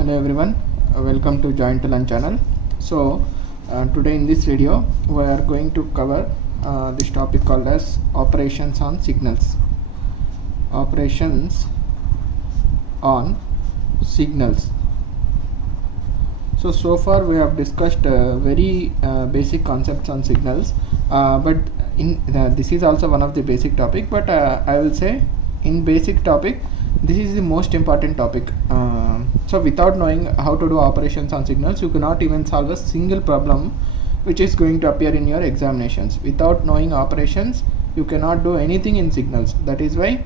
Hello everyone, welcome to Untitled channel. So today in this video we are going to cover this topic called as operations on signals. Operations on signals. So far we have discussed very basic concepts on signals, but in this is also one of the basic topic, but I will say in basic topic this is the most important topic. So without knowing how to do operations on signals, you cannot even solve a single problem which is going to appear in your examinations. Without knowing operations, you cannot do anything in signals. That is why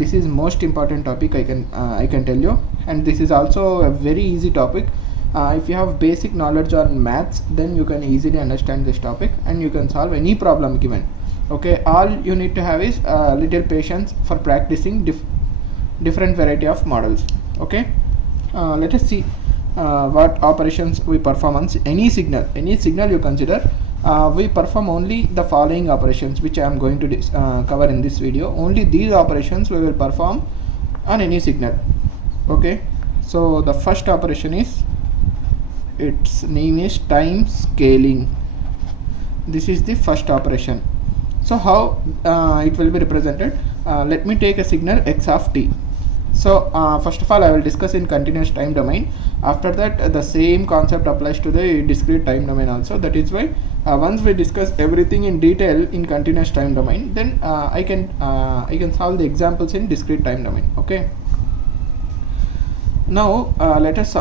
this is most important topic I can tell you, and this is also a very easy topic. If you have basic knowledge on maths, then you can easily understand this topic and you can solve any problem given. Okay, all you need to have is little patience for practicing different variety of models. Okay, let us see what operations we perform on any signal you consider. We perform only the following operations which I am going to cover in this video. Only these operations we will perform on any signal. Okay, so the first operation is, its name is time scaling. This is the first operation. So how it will be represented? Let me take a signal x of t. So first of all I will discuss in continuous time domain. After that the same concept applies to the discrete time domain also. That is why once we discuss everything in detail in continuous time domain, then I can solve the examples in discrete time domain. Okay, now let us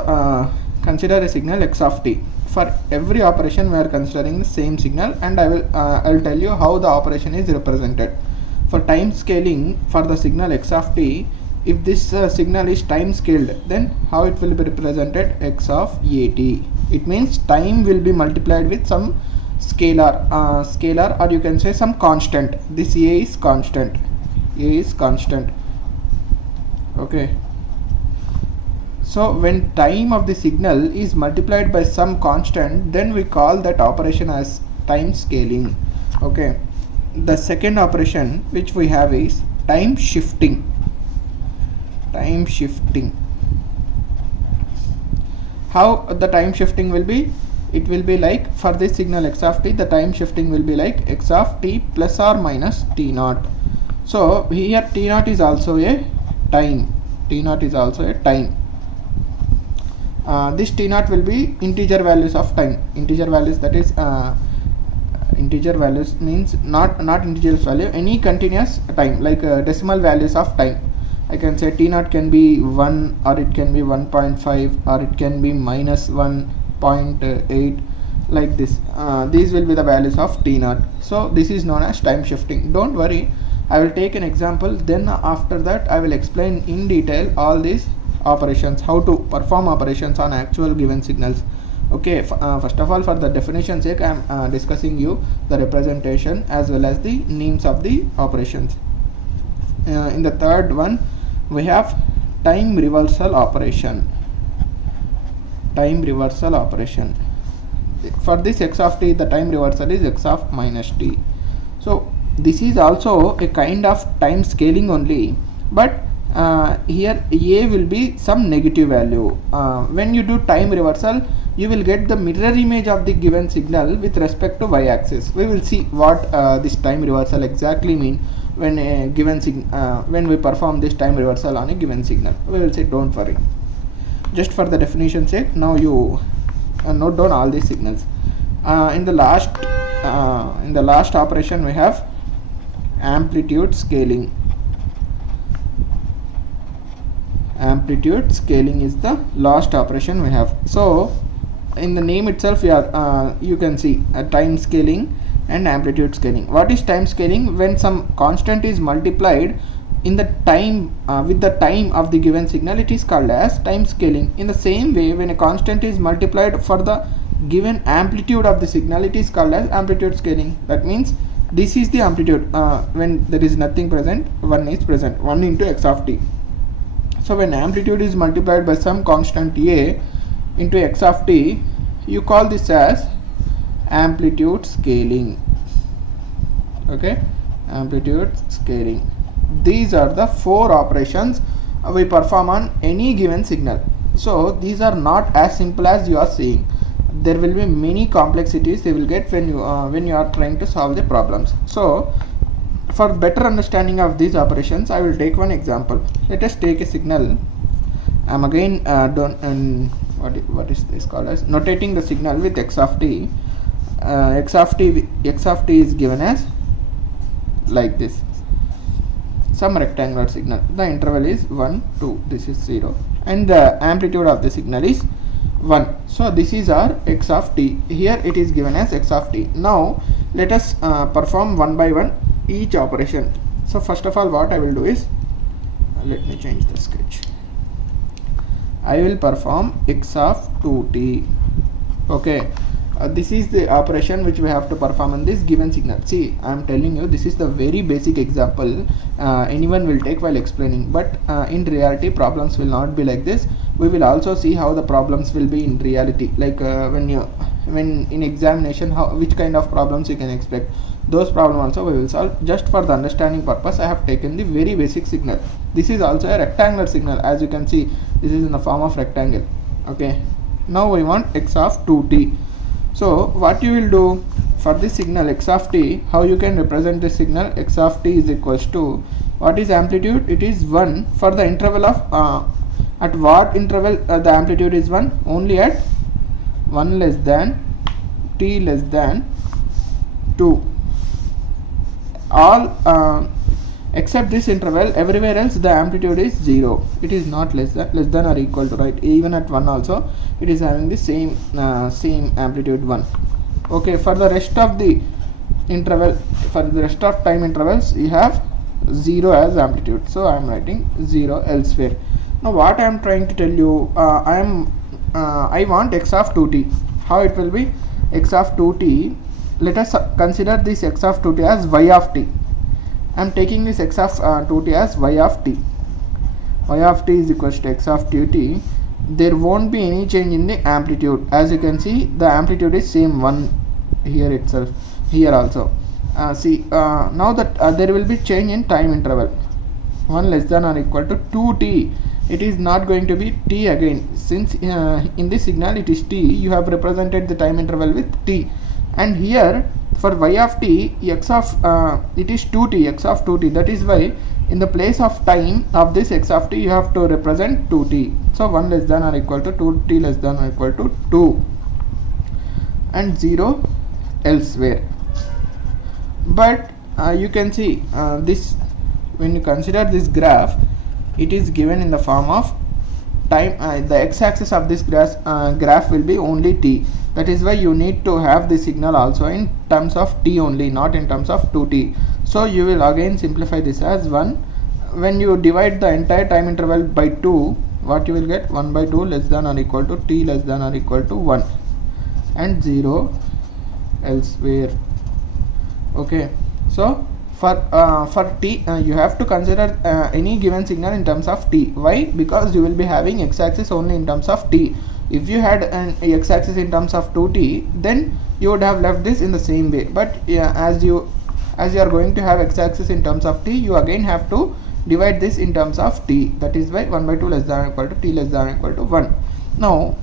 consider a signal x of t. For every operation we are considering the same signal, and I will tell you how the operation is represented. For time scaling, for the signal x of t, if this signal is time scaled, then how it will be represented? X of at. It means time will be multiplied with some scalar, or you can say some constant. This a is constant. Okay, so when time of the signal is multiplied by some constant, then we call that operation as time scaling. Okay, the second operation which we have is time shifting. How the time shifting will be? It will be like, for this signal x of t, the time shifting will be like x of t plus or minus t naught. So here t naught is also a time. This t naught will be integer values of time. Integer values, that is integer values means not integer value, any continuous time, like decimal values of time. I can say t naught can be 1, or it can be 1.5, or it can be minus 1.8, like this. These will be the values of t naught. So this is known as time shifting. Don't worry, I will take an example, then after that I will explain in detail all these operations, how to perform operations on actual given signals. Okay, first of all, for the definition sake, I am discussing you the representation as well as the names of the operations. In the third one we have time reversal operation. For this x of t, the time reversal is x of minus t. So this is also a kind of time scaling only, but here a will be some negative value. When you do time reversal, you will get the mirror image of the given signal with respect to y-axis. We will see what this time reversal exactly mean when a given when we perform this time reversal on a given signal. We will say, don't worry, just for the definition sake, now you note down all these signals. In the last operation we have amplitude scaling. Amplitude scaling is the last operation we have. So in the name itself, you can see time scaling and amplitude scaling. What is time scaling? When some constant is multiplied in the time with the time of the given signal, it is called as time scaling. In the same way, when a constant is multiplied for the given amplitude of the signal, it is called as amplitude scaling. That means this is the amplitude. When there is nothing present, 1 is present, 1 into x of t. So when amplitude is multiplied by some constant a into x of t, you call this as amplitude scaling. Okay, amplitude scaling. These are the 4 operations we perform on any given signal. So these are not as simple as you are seeing. There will be many complexities they will get when you are trying to solve the problems. So for better understanding of these operations, I will take one example. Let us take a signal. I'm again what is this called as notating the signal with x of t. X of t is given as like this, some rectangular signal. The interval is 1 2, this is 0, and the amplitude of the signal is 1. So this is our x of t. Here it is given as x of t. Now let us perform one by one each operation. So first of all, what I will do is, let me change the sketch. I will perform x of 2t. Okay, this is the operation which we have to perform on this given signal. See, I am telling you, this is the very basic example anyone will take while explaining, but in reality problems will not be like this. We will also see how the problems will be in reality, like when in examination, which kind of problems you can expect. Those problems also we will solve. Just for the understanding purpose, I have taken the very basic signal. This is also a rectangular signal. As you can see, this is in the form of rectangle. Okay, now we want x of 2t. So what you will do for this signal x of t, how you can represent this signal? X of t is equals to, what is amplitude? It is 1 for the interval of at what interval the amplitude is 1? Only at 1 less than t less than 2. All except this interval, everywhere else the amplitude is 0. It is not less than or equal to, right? Even at 1 also it is having the same amplitude 1. Okay, for the rest of the interval, for the rest of time intervals, you have 0 as amplitude. So I am writing 0 elsewhere. Now what I am trying to tell you, I want x of 2t. How it will be? X of 2t. Let us consider this x of 2t as y of t. I am taking this x of 2t as y of t. Y of t is equals to x of 2t. There won't be any change in the amplitude. As you can see, the amplitude is same 1 here itself, here also. See, now that there will be change in time interval, 1 less than or equal to 2t. It is not going to be t again, since in this signal it is t. You have represented the time interval with t, and here for y of t, x of it is 2t, x of 2t. That is why in the place of time of this x of t, you have to represent 2t. So 1 less than or equal to 2t less than or equal to 2, and 0 elsewhere. But you can see this, when you consider this graph, it is given in the form of time. The x-axis of this graph will be only t. That is why you need to have the signal also in terms of t only, not in terms of 2t. So you will again simplify this as 1. When you divide the entire time interval by 2, what you will get? 1 by 2 less than or equal to t less than or equal to 1, and 0 elsewhere. Okay, so for t, you have to consider any given signal in terms of t. Why? Because you will be having x-axis only in terms of t. If you had an x-axis in terms of 2t, then you would have left this in the same way. But as you are going to have x-axis in terms of t, you again have to divide this in terms of t. That is why 1 by 2 less than or equal to t less than or equal to 1. Now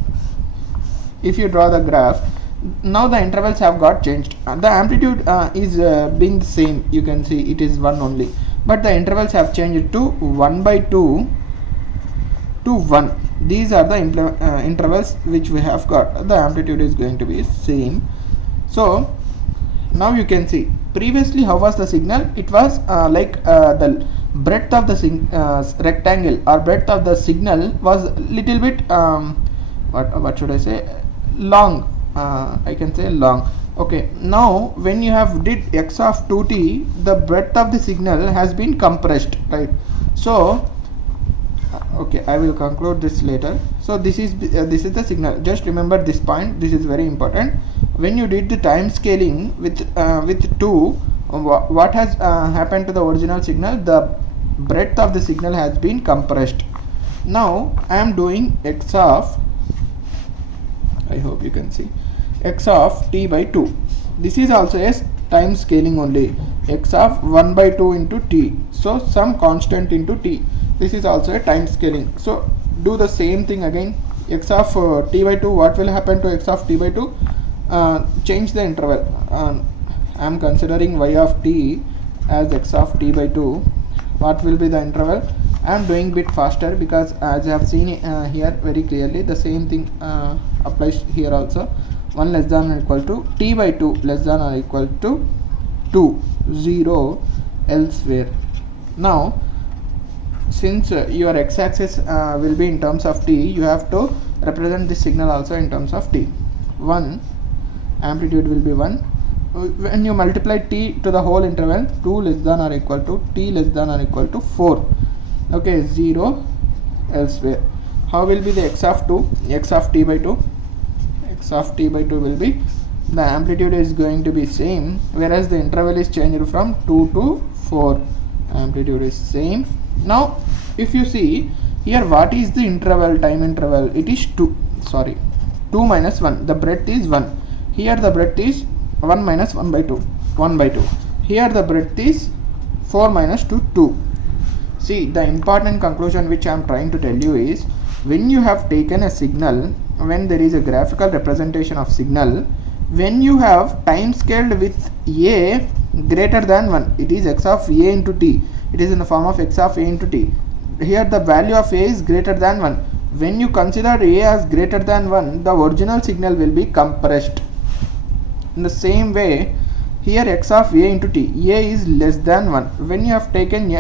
if you draw the graph, now the intervals have got changed. The amplitude is being the same. You can see it is 1 only, but the intervals have changed to 1 by 2 to 1. These are the intervals which we have got. The amplitude is going to be same. So now you can see, previously how was the signal? It was like the breadth of the rectangle or breadth of the signal was little bit what should I say, long. I can say long. Okay, now when you have did x of 2t, the breadth of the signal has been compressed, right? So okay, I will conclude this later. So this is the signal. Just remember this point, this is very important. When you did the time scaling with 2, what has happened to the original signal? The breadth of the signal has been compressed. Now I am doing x of, I hope you can see, x of t by 2. This is also a time scaling only, x of 1 by 2 into t. So some constant into t. This is also a time scaling. So do the same thing again. x of t by 2, what will happen to x of t by 2? Change the interval. I am considering y of t as x of t by 2. What will be the interval? I am doing bit faster because as you have seen here very clearly, the same thing applies here also. 1 less than or equal to t by 2 less than or equal to 2, 0 elsewhere. Now since your x-axis will be in terms of t, you have to represent this signal also in terms of t. 1, amplitude will be 1. When you multiply t to the whole interval, 2 less than or equal to t less than or equal to 4. Okay, 0 elsewhere. How will be the x of 2? X of t by 2. X of t by 2 will be, the amplitude is going to be same, whereas the interval is changed from 2 to 4. Amplitude is same. Now if you see here, what is the interval, time interval? It is 2 minus 1. The breadth is 1. Here the breadth is 1 minus 1 by 2, 1 by 2. Here the breadth is 4 minus 2, 2. See, the important conclusion which I am trying to tell you is, when you have taken a signal, when there is a graphical representation of signal, when you have time scaled with a greater than 1, it is x of a into t. It is in the form of x of a into t. Here the value of a is greater than 1. When you consider a as greater than 1, the original signal will be compressed. In the same way, here x of a into t, a is less than 1. When you have taken a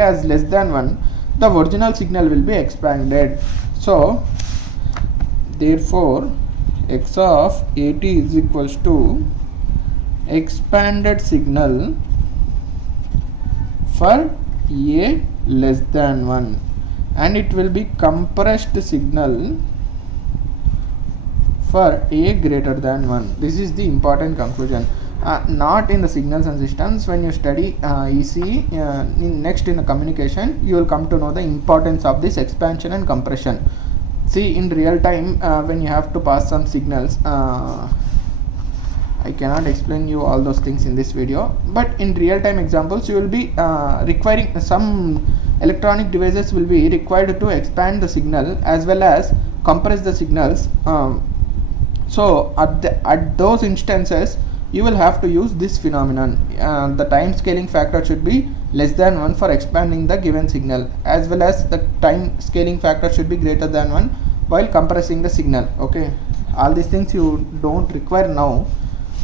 as less than 1, the original signal will be expanded. So therefore x of at is equals to expanded signal for a less than 1, and it will be compressed signal for a greater than 1. This is the important conclusion. Not in the signals and systems. When you study ECE, next in the communication, you will come to know the importance of this expansion and compression. See, in real time, when you have to pass some signals, I cannot explain you all those things in this video, but in real time examples, you will be requiring some electronic devices will be required to expand the signal as well as compress the signals. So at those instances, you will have to use this phenomenon. The time scaling factor should be less than 1 for expanding the given signal, as well as the time scaling factor should be greater than 1 while compressing the signal. Okay, all these things you don't require now.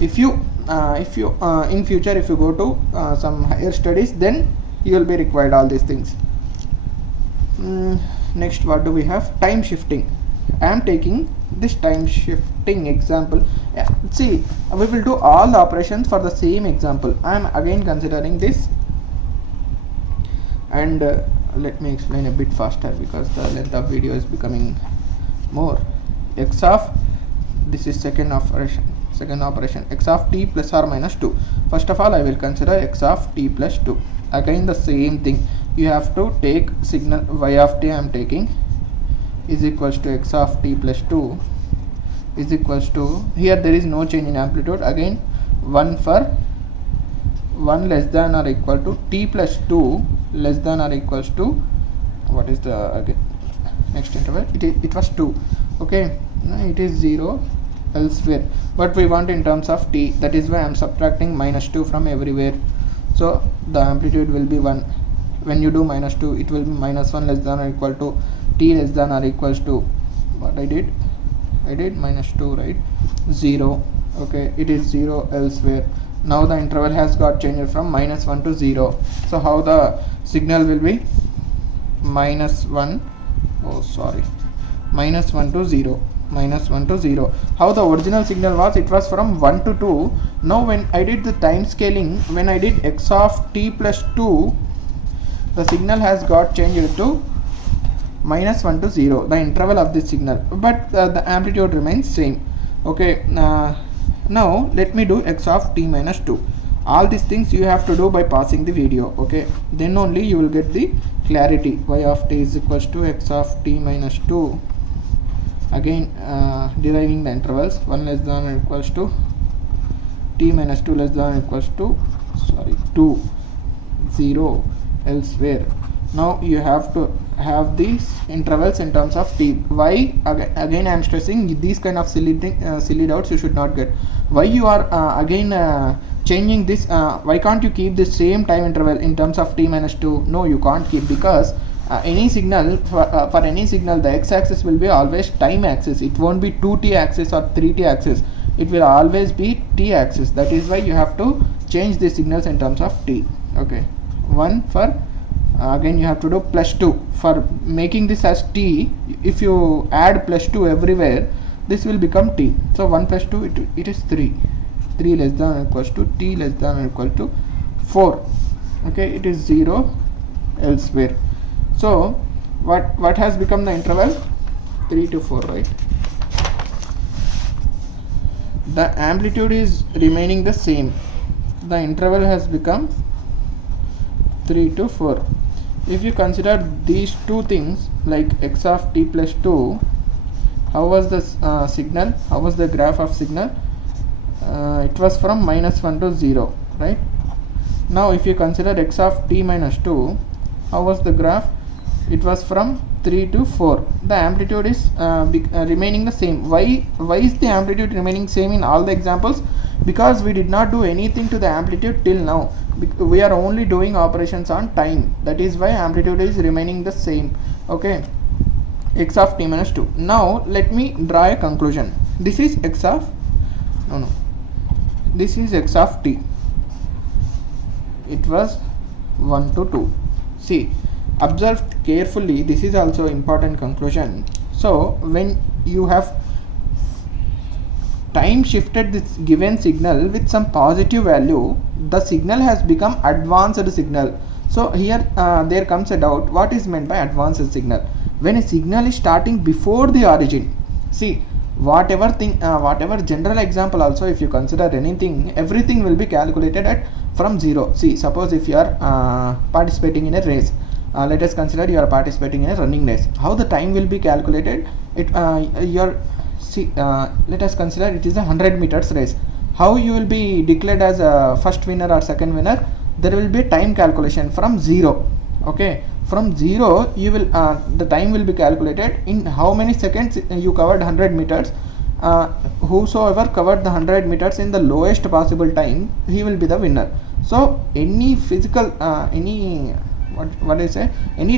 If you in future, if you go to some higher studies, then you will be required all these things. Next, what do we have? Time shifting. I am taking this time shifting example. See, we will do all the operations for the same example. I am again considering this, and let me explain a bit faster because the length of video is becoming more. X of, this is second operation, x of t plus or minus 2. First of all, I will consider x of t plus 2. Again the same thing, you have to take signal y of t I am taking is equals to x of t plus 2 is equals to, here there is no change in amplitude, again 1 for 1 less than or equal to t plus 2 less than or equals to, what is the again next interval? It was 2. Okay, now it is 0 elsewhere, but we want in terms of t, that is why I am subtracting minus 2 from everywhere. So the amplitude will be 1. When you do minus 2, it will be minus 1 less than or equal to t less than or equals to, what I did minus 2, right? 0. Okay, it is 0 elsewhere. Now the interval has got changed from minus 1 to 0. So how the signal will be? Minus 1 to 0. How the original signal was? It was from 1 to 2. Now when I did the time scaling, when I did x of t plus 2, the signal has got changed to minus 1 to 0, the interval of this signal, but the amplitude remains same. Okay, now let me do x of t minus 2. All these things you have to do by pausing the video. Okay, then only you will get the clarity. Y of t is equals to x of t minus 2. Again deriving the intervals, 1 less than or equals to t minus 2 less than or equals to 2, 0 elsewhere. Now you have to have these intervals in terms of t. Why? Again I am stressing these kind of silly doubts you should not get. Why you are changing this? Why can't you keep the same time interval in terms of t minus 2? No, you can't keep, because any signal for any signal, the x-axis will be always time axis. It won't be 2t axis or 3t axis. It will always be t axis. That is why you have to change the signals in terms of t. Okay, 1 for again you have to do plus 2 for making this as t. If you add plus 2 everywhere, this will become t. So 1 plus 2 it is 3. 3 less than or equals to t less than or equal to 4. Okay, it is 0 elsewhere. So what has become the interval? 3 to 4, right? The amplitude is remaining the same. The interval has become 3 to 4. If you consider these two things, like x of t plus 2, how was the signal? How was the graph of signal? It was from -1 to 0, right? Now if you consider x of t minus 2, how was the graph? It was from 3 to 4. The amplitude is remaining the same. Why is the amplitude remaining same in all the examples? Because we did not do anything to the amplitude till now. We are only doing operations on time. That is why amplitude is remaining the same. Okay, x of t minus 2. Now let me draw a conclusion. This is x of this is x of t. It was 1 to 2. See, observe carefully. This is also important conclusion. So when you have time shifted this given signal with some positive value, the signal has become advanced signal. So here there comes a doubt. What is meant by advanced signal? When a signal is starting before the origin. See, whatever general example also, if you consider anything, everything will be calculated at from 0. See, suppose if you are participating in a race, let us consider you are participating in a running race. How the time will be calculated? Let us consider it is a 100 meters race. How you will be declared as a first winner or second winner? There will be time calculation from 0. Okay, from 0 you will the time will be calculated in how many seconds you covered 100 meters. Whosoever covered the 100 meters in the lowest possible time, he will be the winner. So any physical any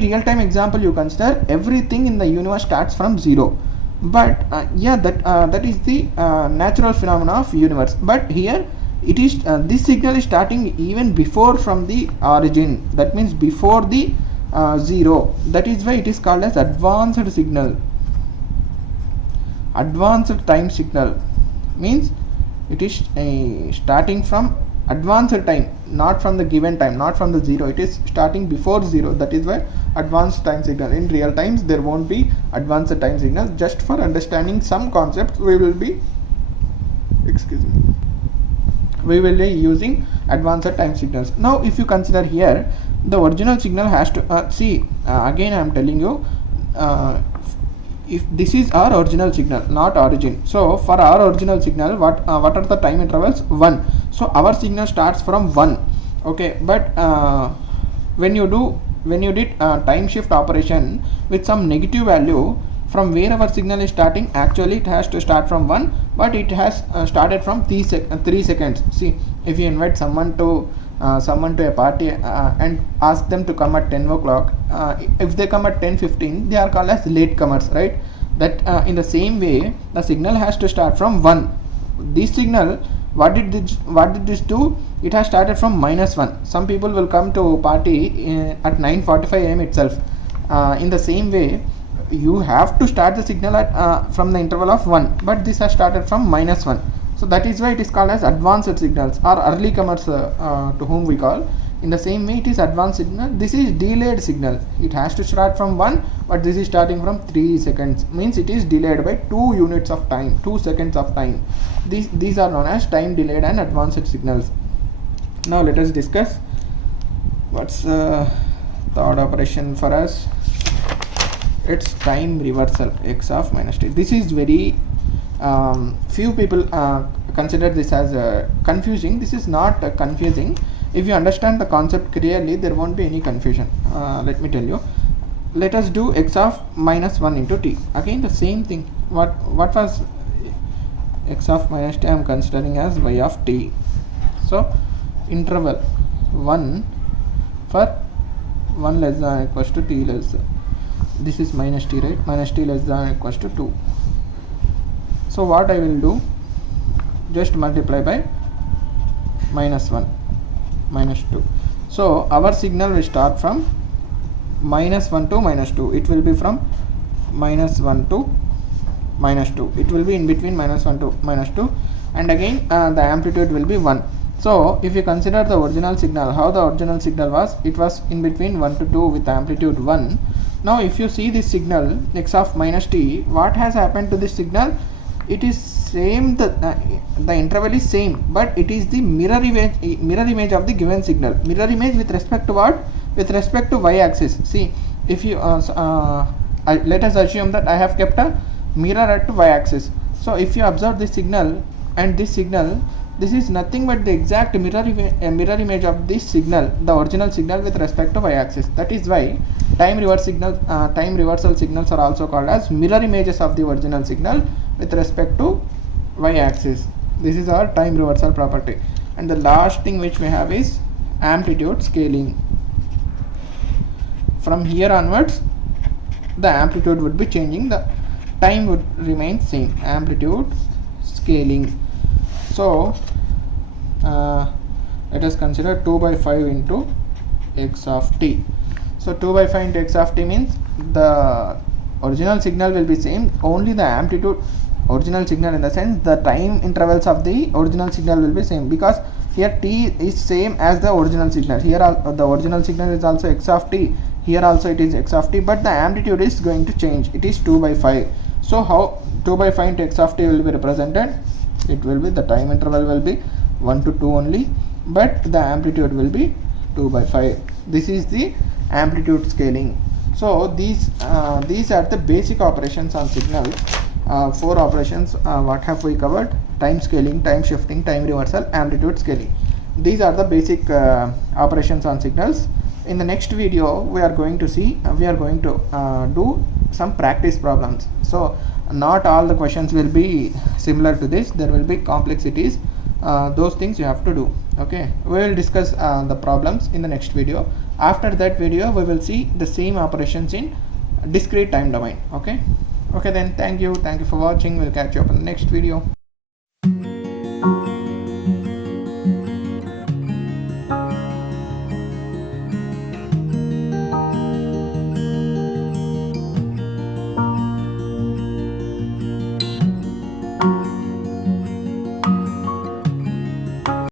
real time example you consider, everything in the universe starts from 0. But that is the natural phenomena of universe. But here it is this signal is starting even before from the origin. That means before the 0. That is why it is called as advanced signal. Advanced time signal means it is starting from advanced time, not from the given time, not from the 0. It is starting before 0. That is why advanced time signal. In real times there won't be advanced time signals. Just for understanding some concepts, we will be using advanced time signals. Now if you consider here, the original signal has to again I am telling you, if this is our original signal, not origin. So for our original signal, what are the time intervals? 1. So our signal starts from 1. Okay, but when you did time shift operation with some negative value, from where our signal is starting, actually it has to start from 1, but it has started from 3 seconds. See, if you invite someone to a party and ask them to come at 10 o'clock, if they come at 10:15, they are called as late comers, right? That in the same way, the signal has to start from 1. This signal, what did this do? It has started from -1. Some people will come to party at 9:45 am itself. In the same way, you have to start the signal at from the interval of 1, but this has started from -1. So that is why it is called as advanced signals, or early comers to whom we call. In the same way, it is advanced signal. This is delayed signal. It has to start from 1, but this is starting from 3 seconds. Means it is delayed by 2 units of time, 2 seconds of time. These are known as time delayed and advanced signals. Now let us discuss what's the third operation for us. It's time reversal, x of minus t. This is very few people consider this as confusing. This is not confusing. If you understand the concept clearly, there won't be any confusion. Let me tell you. let us do x of minus 1 into t. Again the same thing. What was x of minus t? I am considering as y of t. So interval 1 for 1 less than or equals to t less, this is minus t, right? Minus t less than or equals to 2. So what I will do, just multiply by minus 1 minus 2. So our signal will start from minus 1 to minus 2. It will be from minus 1 to minus 2. It will be in between minus 1 to minus 2, and again the amplitude will be 1. So if you consider the original signal, how the original signal was, it was in between 1 to 2 with amplitude 1. Now if you see this signal x of minus t, what has happened to this signal? It is same, the interval is same, but it is the mirror image of the given signal. Mirror image with respect to what? With respect to y-axis. See, if you let us assume that I have kept a mirror at y-axis. So if you observe this signal and this signal, this is nothing but the exact mirror image of this signal, the original signal with respect to y-axis. That is why time reversal signals are also called as mirror images of the original signal with respect to y-axis. This is our time reversal property. And the last thing which we have is amplitude scaling. From here onwards, the amplitude would be changing, the time would remain same. Amplitude scaling. So let us consider 2 by 5 into x of t. So 2 by 5 into x of t means the original signal will be same, only the amplitude, original signal in the sense the time intervals of the original signal will be same, because here t is same as the original signal. Here the original signal is also x of t, here also it is x of t, but the amplitude is going to change. It is 2 by 5. So how 2 by 5 into x of t will be represented? It will be, the time interval will be 1 to 2 only, but the amplitude will be 2 by 5. This is the amplitude scaling. So these are the basic operations on signal. 4 operations. What have we covered? Time scaling, time shifting, time reversal, amplitude scaling. These are the basic operations on signals. In the next video, we are going to see, do some practice problems. So not all the questions will be similar to this. There will be complexities. Those things you have to do. Okay, we will discuss the problems in the next video. After that video, we will see the same operations in discrete time domain. Okay, then thank you for watching. We'll catch you up in the next video.